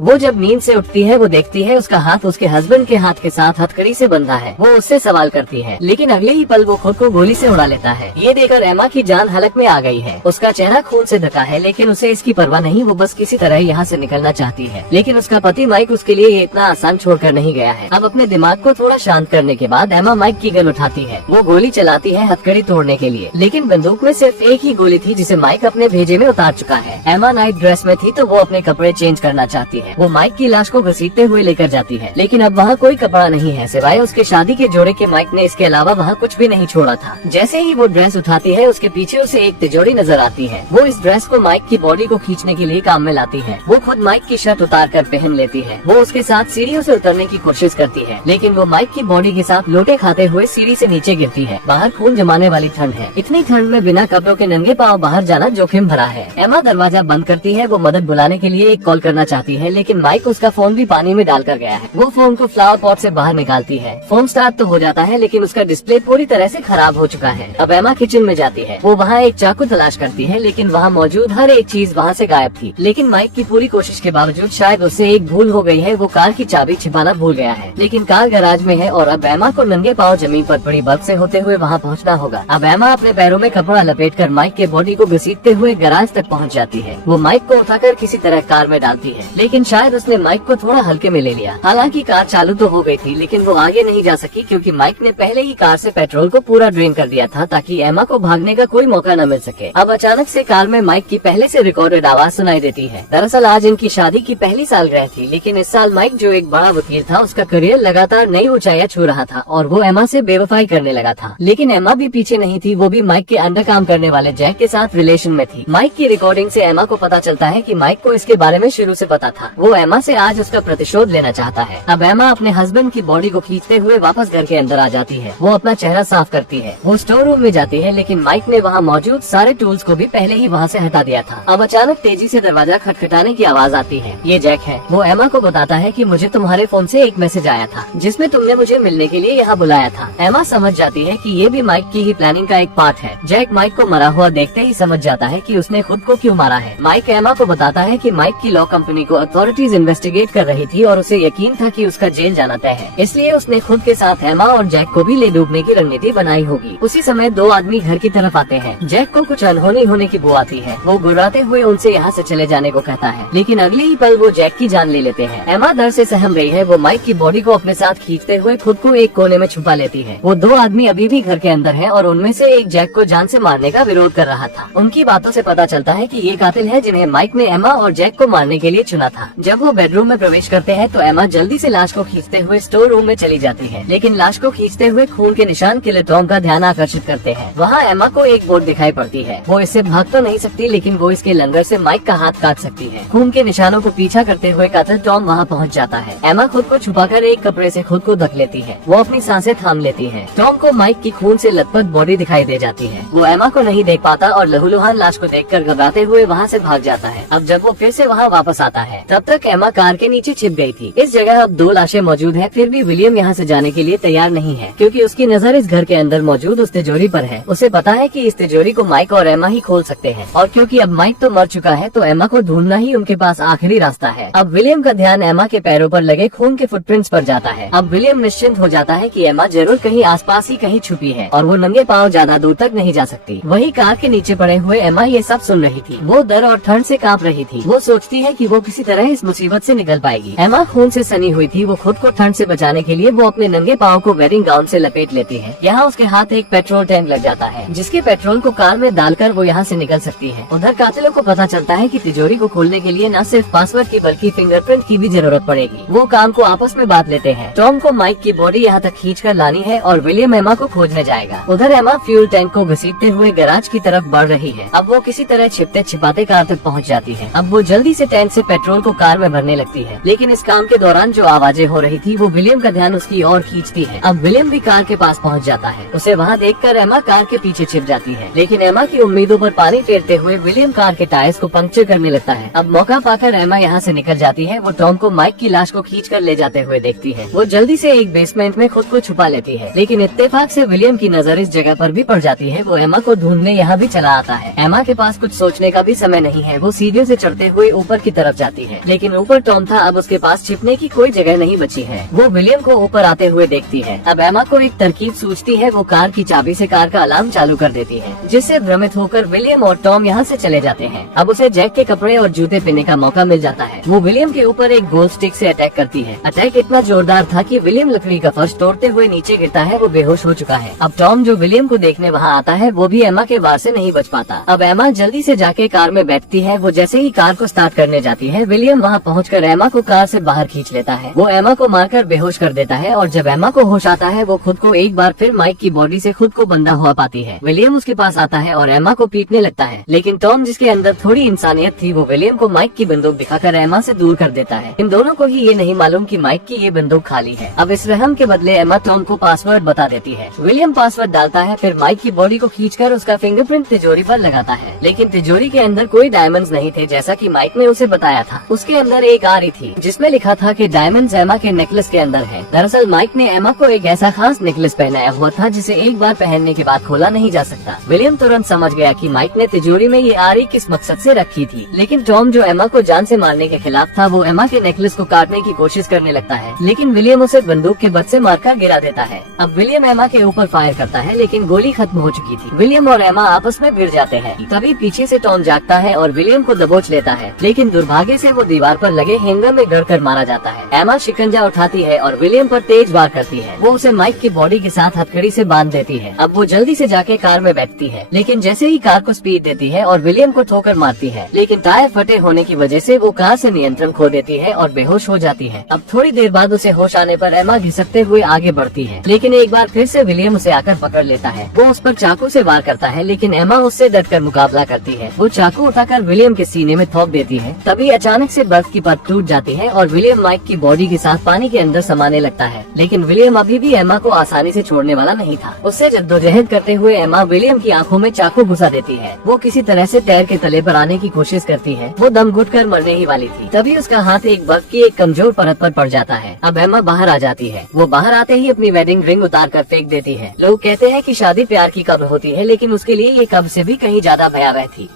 वो जब नींद से उठती है वो देखती है उसका हाथ उसके हस्बैंड के हाथ के साथ हथकड़ी से बंधा है। वो उससे सवाल करती है, लेकिन अगले ही पल वो खुद को गोली से उड़ा लेता है। ये देखकर एमा की जान हलक में आ गई है। उसका चेहरा खून से ढका है, लेकिन उसे इसकी परवाह नहीं। वो बस किसी तरह यहाँ से निकलना चाहती है। लेकिन उसका पति माइक उसके लिए ये इतना आसान छोड़कर नहीं गया है। अब अपने दिमाग को थोड़ा शांत करने के बाद एमा माइक की गन उठाती है। वो गोली चलाती है हथकड़ी तोड़ने के लिए, लेकिन बंदूक में सिर्फ एक ही गोली थी जिसे माइक अपने भेजे में उतार चुका है। एमा नाइट ड्रेस में थी तो वो अपने कपड़े चेंज करना चाहती है। वो माइक की लाश को घसीटते हुए लेकर जाती है, लेकिन अब वहाँ कोई कपड़ा नहीं है सिवाय उसके शादी के जोड़े के। माइक ने इसके अलावा वहाँ कुछ भी नहीं छोड़ा था। जैसे ही वो ड्रेस उठाती है उसके पीछे उसे एक तिजोरी नजर आती है। वो इस ड्रेस को माइक की बॉडी को खींचने के लिए काम में लाती है। वो खुद माइक की शर्ट उतार कर पहन लेती है। वो उसके साथ सीढ़ियों से उतरने की कोशिश करती है, लेकिन वो माइक की बॉडी के साथ लोटे खाते हुए सीढ़ी से नीचे गिरती है। बाहर खून जमाने वाली ठंड है। इतनी ठंड में बिना कपड़ों के नंगे पाँव बाहर जाना जोखिम भरा है। एमा दरवाजा बंद करती है। वो मदद बुलाने के लिए एक कॉल करना चाहती है, लेकिन माइक उसका फोन भी पानी में डाल कर गया है। वो फोन को फ्लावर पॉट से बाहर निकालती है। फोन स्टार्ट तो हो जाता है, लेकिन उसका डिस्प्ले पूरी तरह से खराब हो चुका है। अब एमा किचन में जाती है। वो वहाँ एक चाकू तलाश करती है, लेकिन वहाँ मौजूद हर एक चीज वहाँ से गायब थी। लेकिन माइक की पूरी कोशिश के बावजूद शायद उससे एक भूल हो गई है। वो कार की चाबी छिपाना भूल गया है, लेकिन कार गैराज में है और अब एमा को नंगे पाँव जमीन पर पड़ी बर्फ से होते हुए वहाँ पहुँचना होगा। अब एमा अपने पैरों में कपड़ा लपेट कर माइक के बॉडी को घसीटते हुए गैराज तक पहुँच जाती है। वो माइक को उठाकर किसी तरह कार में डालती है, लेकिन शायद उसने माइक को थोड़ा हल्के में ले लिया। हालांकि कार चालू तो हो गई थी, लेकिन वो आगे नहीं जा सकी क्योंकि माइक ने पहले ही कार से पेट्रोल को पूरा ड्रेन कर दिया था ताकि एमा को भागने का कोई मौका न मिल सके। अब अचानक से कार में माइक की पहले से रिकॉर्डेड आवाज सुनाई देती है। दरअसल आज इनकी शादी की पहली सालगिरह थी, लेकिन इस साल माइक जो एक बड़ा वकील था उसका करियर लगातार नई ऊंचाइयां छू रहा था और वो एमा से बेवफाई करने लगा था। लेकिन एमा भी पीछे नहीं थी। वो भी माइक के अंडर काम करने वाले जैक के साथ रिलेशन में थी। माइक की रिकॉर्डिंग से एमा को पता चलता है कि माइक को इसके बारे में शुरू से पता था। वो एमा से आज उसका प्रतिशोध लेना चाहता है। अब एमा अपने हस्बैंड की बॉडी को खींचते हुए वापस घर के अंदर आ जाती है। वो अपना चेहरा साफ करती है। वो स्टोर रूम में जाती है, लेकिन माइक ने वहाँ मौजूद सारे टूल्स को भी पहले ही वहाँ से हटा दिया था। अब अचानक तेजी से दरवाजा खटखटाने की आवाज आती है। ये जैक है। वो एमा को बताता है कि मुझे तुम्हारे फोन से एक मैसेज आया था जिसमें तुमने मुझे मिलने के लिए यहाँ बुलाया था। एमा समझ जाती है कि ये भी माइक की ही प्लानिंग का एक पार्ट है। जैक माइक को मरा हुआ देखते ही समझ जाता है कि उसने खुद को क्यों मारा है। माइक एमा को बताता है कि माइक की लॉ कंपनी को अथॉरिटीज इन्वेस्टिगेट कर रही थी और उसे यकीन था कि उसका जेल जाना तय है, इसलिए उसने खुद के साथ एमा और जैक को भी ले डूबने की रणनीति बनाई होगी। उसी समय दो आदमी घर की तरफ आते हैं। जैक को कुछ अनहोनी होने की बू आती है। वो गुर्राते हुए उनसे यहाँ से चले जाने को कहता है, लेकिन अगले ही पल वो जैक की जान ले लेते हैं। एमा डर से सहम रही है। वो माइक की बॉडी को अपने साथ खींचते हुए खुद को एक कोने में छुपा लेती है। वो दो आदमी अभी भी घर के अंदर हैं और उनमें से एक जैक को जान से मारने का विरोध कर रहा था। उनकी बातों से पता चलता है कि ये कातिल है जिन्हें माइक ने एमा और जैक को मारने के लिए चुना था। जब वो बेडरूम में प्रवेश करते हैं तो एमा जल्दी से लाश को खींचते हुए स्टोर रूम में चली जाती है, लेकिन लाश को खींचते हुए खून के निशान किलर टॉम का ध्यान आकर्षित करते हैं। वहाँ एमा को एक बोर्ड दिखाई पड़ती है। वो इससे भाग तो नहीं सकती, लेकिन वो इसके लंगर से माइक का हाथ काट सकती है। खून के निशानों को पीछा करते हुए कातिल टॉम वहाँ पहुँच जाता है। एमा खुद को छुपाकर एक कपड़े से खुद को ढक लेती है। वो अपनी सांसें थाम लेती है। टॉम को माइक की खून से लथपथ बॉडी दिखाई दे जाती है। वो एमा को नहीं देख पाता और लहूलुहान लाश को देखकर घबराते हुए वहाँ से भाग जाता है। अब जब वो फिर से वहाँ वापस आता है तब तक एमा कार के नीचे छिप गई थी। इस जगह अब दो लाशें मौजूद है। फिर भी विलियम यहाँ से जाने के लिए तैयार नहीं है, क्योंकि उसकी नजर इस घर के अंदर मौजूद उस तिजोरी पर है। उसे पता है कि इस तिजोरी को माइक और एमा ही खोल सकते हैं, और क्योंकि अब माइक तो मर चुका है तो एमा को ढूंढना ही उनके पास आखिरी रास्ता है। अब विलियम का ध्यान एमा के पैरों पर लगे खून के फुटप्रिंट्स पर जाता है। अब विलियम निश्चिंत हो जाता है कि एमा जरूर कहीं आसपास ही कहीं छुपी है और वो नंगे पाँव ज्यादा दूर तक नहीं जा सकती। वही कार के नीचे पड़े हुए एमा ये सब सुन रही थी। वो डर और ठंड से कांप रही थी। वो सोचती है कि वो किसी तरह इस मुसीबत से निकल पाएगी। एमा खून से सनी हुई थी। वो खुद को ठंड से बचाने के लिए वो अपने नंगे पाँव को वेयरिंग गाउन से लपेट लेती है। यहाँ उसके हाथ एक पेट्रोल टैंक लग जाता है, जिसके पेट्रोल को कार में डालकर वो यहाँ से निकल सकती है। उधर कातिलों को पता चलता है कि तिजोरी को खोलने के लिए न सिर्फ पासवर्ड की बल्कि फिंगरप्रिंट की भी जरूरत पड़ेगी। वो काम को आपस में बांट लेते हैं। टॉम को माइक की बॉडी यहाँ तक खींचकर लानी है और विलियम एमा को खोजने जाएगा। उधर एमा फ्यूल टैंक को घसीटते हुए गैराज की तरफ बढ़ रही है। अब वो किसी तरह छिपते छिपाते कार तक पहुँच जाती है। अब वो जल्दी से टैंक से पेट्रोल को कार में भरने लगती है, लेकिन इस काम के दौरान जो आवाजें हो रही थी वो विलियम का ध्यान उसकी ओर खींचती है। अब विलियम भी कार के पास पहुँच जाता है। उसे वहाँ देखकर एमा कार के पीछे छिप जाती है, लेकिन एमा की उम्मीदों पर पानी फेरते हुए विलियम कार के टायर्स को पंक्चर करने लगता है। अब मौका पाकर एमा यहाँ से निकल जाती है। वो टॉम को माइक की लाश को खींचकर ले जाते हुए देखती है। वो जल्दी से एक बेसमेंट में खुद को छुपा लेती है, लेकिन इत्तेफाक से विलियम की नजर इस जगह पर भी पड़ जाती है। वो एमा को ढूंढने यहाँ भी चला आता है। एमा के पास कुछ सोचने का भी समय नहीं है। वो सीढ़ियों से चढ़ते हुए ऊपर की तरफ जाती है, लेकिन ऊपर टॉम था, अब उसके पास छिपने की कोई जगह नहीं बची है। वो विलियम को ऊपर आते हुए देखती है। अब एमा को एक तरकीब सूझती है, वो कार की चाबी से कार का अलार्म चालू कर देती है, जिससे भ्रमित होकर विलियम और टॉम यहाँ से चले जाते हैं। अब उसे जैक के कपड़े और जूते पहनने का मौका मिल जाता है। वो विलियम के ऊपर एक गोल स्टिक से अटैक करती है। अटैक इतना जोरदार था कि विलियम लकड़ी का फर्श तोड़ते हुए नीचे गिरता है। वो बेहोश हो चुका है। अब टॉम जो विलियम को देखने वहाँ आता है, वो भी एमा के वार से नहीं बच पाता। अब एमा जल्दी से जाके कार में बैठती है। वो जैसे ही कार को स्टार्ट करने जाती है, विलियम वहाँ पहुंचकर एमा को कार से बाहर खींच लेता है। वो एमा को मारकर बेहोश कर देता है और जब एमा को होश आता है, वो खुद को एक बार फिर माइक की बॉडी से खुद को बंधा हुआ पाती है। विलियम उसके पास आता है और एमा को पीटने लगता है, लेकिन टॉम जिसके अंदर थोड़ी इंसानियत थी, वो विलियम को माइक की बंदूक दिखाकर एमा से दूर कर देता है। इन दोनों को ही ये नहीं मालूम कि माइक की ये बंदूक खाली है। अब इस रहम के बदले एमा टॉम को पासवर्ड बता देती है। विलियम पासवर्ड डालता है, फिर माइक की बॉडी को खींचकर उसका फिंगरप्रिंट तिजोरी पर लगाता है, लेकिन तिजोरी के अंदर कोई डायमंड्स नहीं थे जैसा कि माइक ने उसे बताया था। उसके अंदर एक आरी थी जिसमें लिखा था कि डायमंड्स एमा के नेकलेस के अंदर है। दरअसल माइक ने एमा को एक ऐसा खास नेकलेस पहनाया हुआ था जिसे एक बार पहनने के बाद खोला नहीं जा सकता। विलियम तुरंत समझ गया कि माइक ने तिजोरी में ये आरी किस मकसद से रखी थी, लेकिन टॉम जो एमा को जान से मारने के खिलाफ था, वो एमा के नेकलेस को काटने की कोशिश करने लगता है, लेकिन विलियम उसे बंदूक के बद से मारकर गिरा देता है। अब विलियम एमा के ऊपर फायर करता है, लेकिन गोली खत्म हो चुकी थी। विलियम और एमा आपस में भिड़ जाते हैं। तभी पीछे से टॉम जागता है और विलियम को दबोच लेता है, लेकिन दुर्भाग्य से वो दीवार पर लगे हैंगर में गड़कर मारा जाता है। एमा शिकंजा उठाती है और विलियम पर तेज वार करती है। वो उसे माइक की बॉडी के साथ हथकड़ी से बांध देती है। अब वो जल्दी से जाके कार में बैठती है, लेकिन जैसे ही कार को स्पीड देती है और विलियम को ठोकर मारती है, लेकिन टायर फटे होने की वजह से वो कार से नियंत्रण खो देती है और बेहोश हो जाती है। अब थोड़ी देर बाद उसे होश आने पर एमा घिसकते हुए आगे बढ़ती है, लेकिन एक बार फिर से विलियम उसे आकर पकड़ लेता है। वो उस पर चाकू से वार करता है, लेकिन एमा उससे डटकर मुकाबला करती है। वो चाकू उठाकर विलियम के सीने में थोप देती है। तभी अचानक से बर्फ की परत टूट जाती है और विलियम माइक की बॉडी के साथ पानी के अंदर समाने लगता है, लेकिन विलियम अभी भी एमा को आसानी से छोड़ने वाला नहीं था। उससे जद्दोजहद करते हुए एमा विलियम की आंखों में चाकू घुसा देती है। वो किसी तरह से टायर के तले पर आने की कोशिश करती है। वो दम घुटकर मरने ही वाली थी। तभी उसका हाथ एक बर्फ की एक कमजोर परत पर पड़ जाता है। अब एमा बाहर आ जाती है। वो बाहर आते ही अपनी वेडिंग रिंग उतार कर फेंक देती है। लोग कहते हैं कि शादी प्यार की कब्र होती है, लेकिन उसके लिए ये कब्र से भी कहीं ज्यादा भयावह थी।